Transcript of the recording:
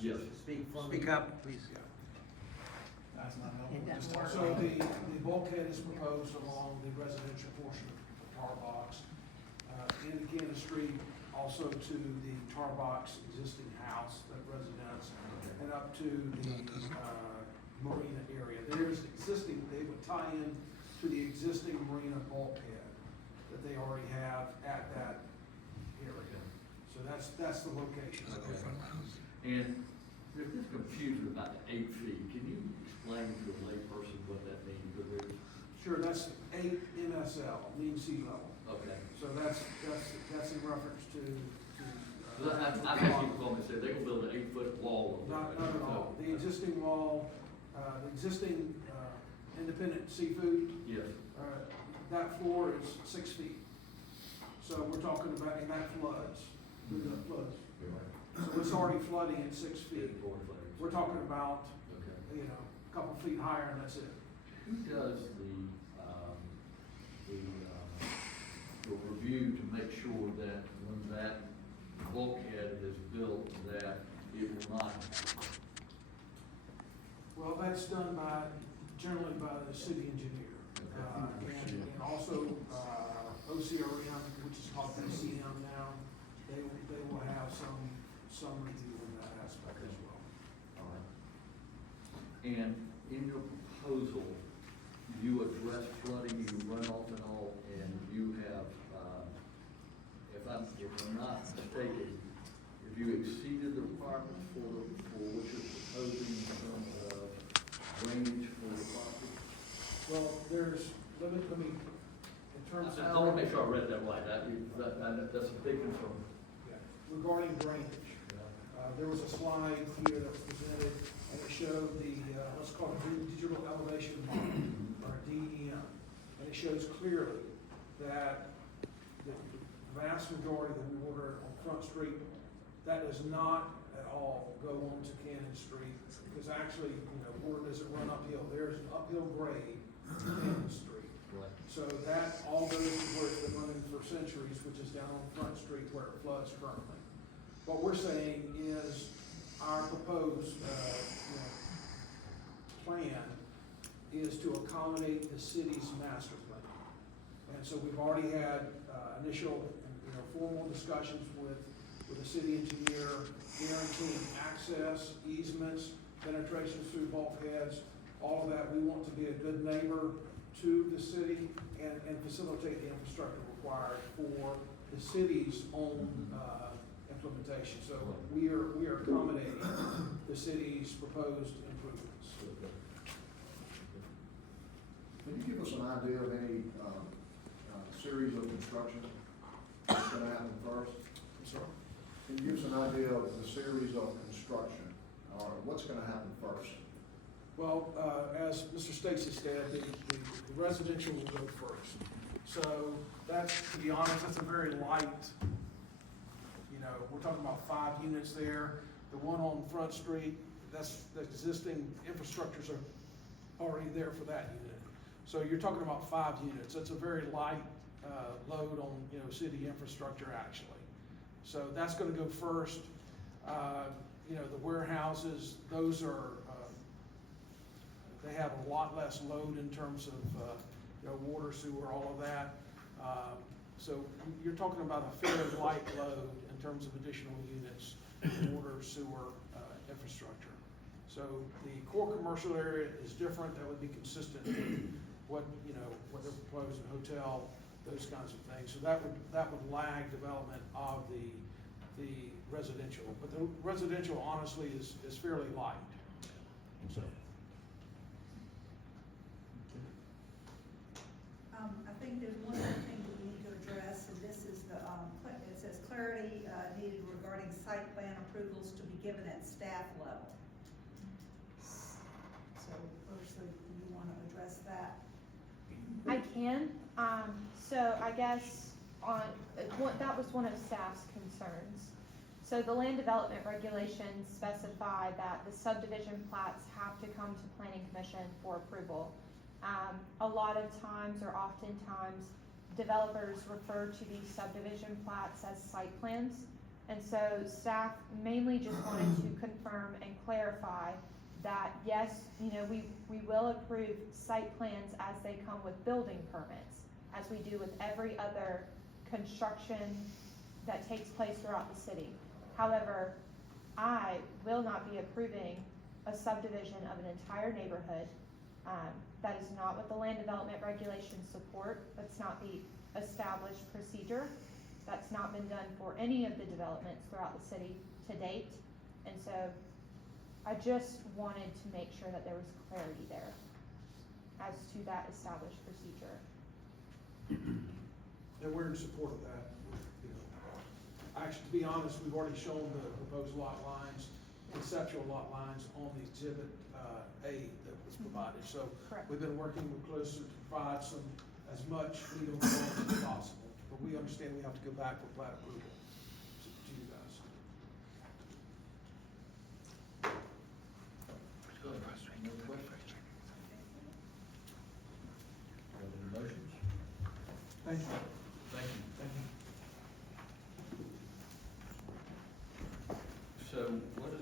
Yes. Speak up, please. That's not It doesn't work. So the bulkhead is proposed along the residential portion of the tar box, in the Kansas Street, also to the tar box existing house that residents, and up to the, marina area. There's existing, they would tie in to the existing marina bulkhead that they already have at that area. So that's the location. And there's this confusion about the 8 feet. Can you explain to a layperson what that means? Because there's, Sure, that's 8 MSL, mean sea level. okay. So that's in reference to. Because I've had people call me and say they're gonna build an 8-foot wall. Not at all. The existing wall, the existing, independent seafood, Yes, that floor is 6 feet. So we're talking about, and that floods, that floods. So it's already flooding at 6 feet. We're talking about, okay. a couple feet higher and that's it. Who does the review to make sure that when that bulkhead is built, that it will not? Well, that's done generally by the city engineer. And also, OCRM, which is called PCM now, they will have some review in that aspect as well. All right. And in your proposal, you address flooding, you run off and all, and you have, if I'm not mistaken, if you exceeded the requirements for what you're proposing in terms of drainage for the property? Well, let me, in terms of. I want to make sure I read that right. That's a big concern. Yeah. Regarding drainage, there was a slide here that was presented, and it showed the, what's called a digital elevation model, or DEM. And it shows clearly that the vast majority of the water on Front Street, that does not at all go onto Cannon Street, because actually, water doesn't run uphill. There's an uphill grade to Cannon Street. Right. So that all goes to where it's been running for centuries, which is down on Front Street where it floods currently. What we're saying is our proposed, plan is to accommodate the city's master plan. And so we've already had, initial, formal discussions with the city engineer, guaranteeing access, easements, penetrations through bulkheads, all of that. We want to be a good neighbor to the city and facilitate the infrastructure required for the city's own, implementation. So we are accommodating the city's proposed improvements. Can you give us an idea of any, series of construction that's gonna happen first? I'm sorry? Can you give us an idea of the series of construction, or what's gonna happen first? Well, as Mr. Stacy said, the residential will go first. So that's, to be honest, that's a very light, we're talking about 5 units there. The one on Front Street, that's, the existing infrastructures are already there for that unit. So you're talking about 5 units. That's a very light, load on, city infrastructure actually. So that's gonna go first. The warehouses, those are, they have a lot less load in terms of, water, sewer, all of that. So you're talking about a fairly light load in terms of additional units, water, sewer, infrastructure. So the core commercial area is different. That would be consistent with what they're proposing, hotel, those kinds of things. So that would lag development of the residential. But the residential honestly is fairly light. So. I think there's one other thing that we need to address, and this is it says clarity needed regarding site plan approvals to be given at staff level. So firstly, do you want to address that? I can. So I guess that was one of staff's concerns. So the land development regulations specify that the subdivision plats have to come to Planning Commission for approval. A lot of times, or oftentimes, developers refer to these subdivision plats as site plans, And so staff mainly just wanted to confirm and clarify that, yes, you know, we will approve site plans as they come with building permits, as we do with every other construction that takes place throughout the city. However, I will not be approving a subdivision of an entire neighborhood. That is not what the land development regulations support. That's not the established procedure. That's not been done for any of the developments throughout the city to date. And so I just wanted to make sure that there was clarity there as to that established procedure. And we're in support of that, you know. Actually, to be honest, we've already shown the proposed lot lines, conceptual lot lines on the exhibit, A that was provided. So Correct. we've been working with closer to provide some, as much legal information as possible. But we understand we have to go back for plat approval to you guys. Good. Any other questions? Any motions? Thank you. Thank you. Thank you. So what is